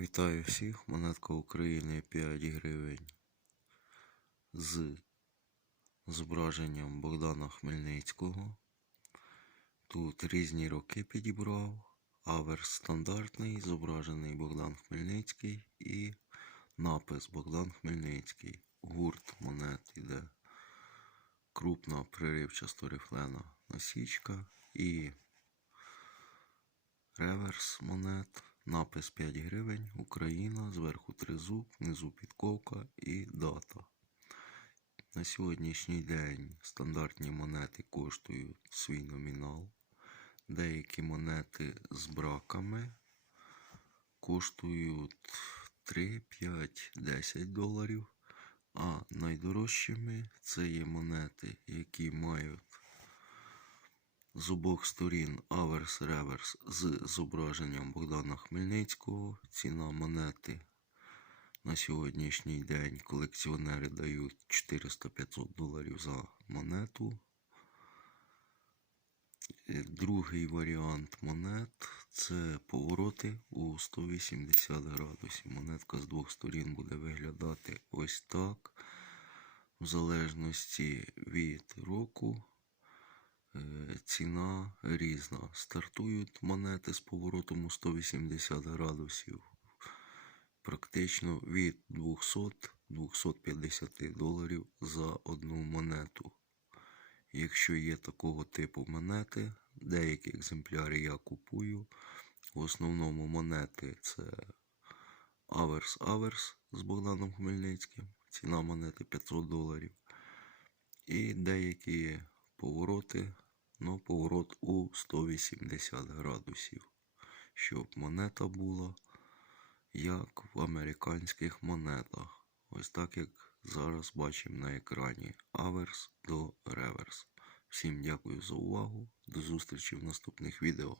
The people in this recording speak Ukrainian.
Вітаю всіх, монетка України 5 гривень з зображенням Богдана Хмельницького. Тут різні роки підібрав. Аверс стандартний, зображений Богдан Хмельницький і напис Богдан Хмельницький. Гурт монет іде крупна приривчасто рифлена насічка і реверс монет. Напис 5 гривень, Україна, зверху тризуб, внизу підковка і дата. На сьогоднішній день стандартні монети коштують свій номінал. Деякі монети з браками коштують 3, 5, 10 доларів. А найдорожчими це є монети, які мають з обох сторін аверс реверс з зображенням Богдана Хмельницького. Ціна монети на сьогоднішній день колекціонери дають 400-500 доларів за монету. Е, Другий варіант монет це повороти у 180 градусів. Монетка з двох сторін буде виглядати ось так. В залежності від року ціна різна. Стартують монети з поворотом у 180 градусів практично від 200-250 доларів за одну монету. Якщо є такого типу монети, деякі екземпляри я купую. В основному монети це Аверс-Аверс з Богданом Хмельницьким. Ціна монети 500 доларів. І деякі повороти, ну, поворот у 180 градусів. Щоб монета була як в американських монетах. Ось так як зараз бачимо на екрані. Аверс до реверс. Всім дякую за увагу. До зустрічі в наступних відео.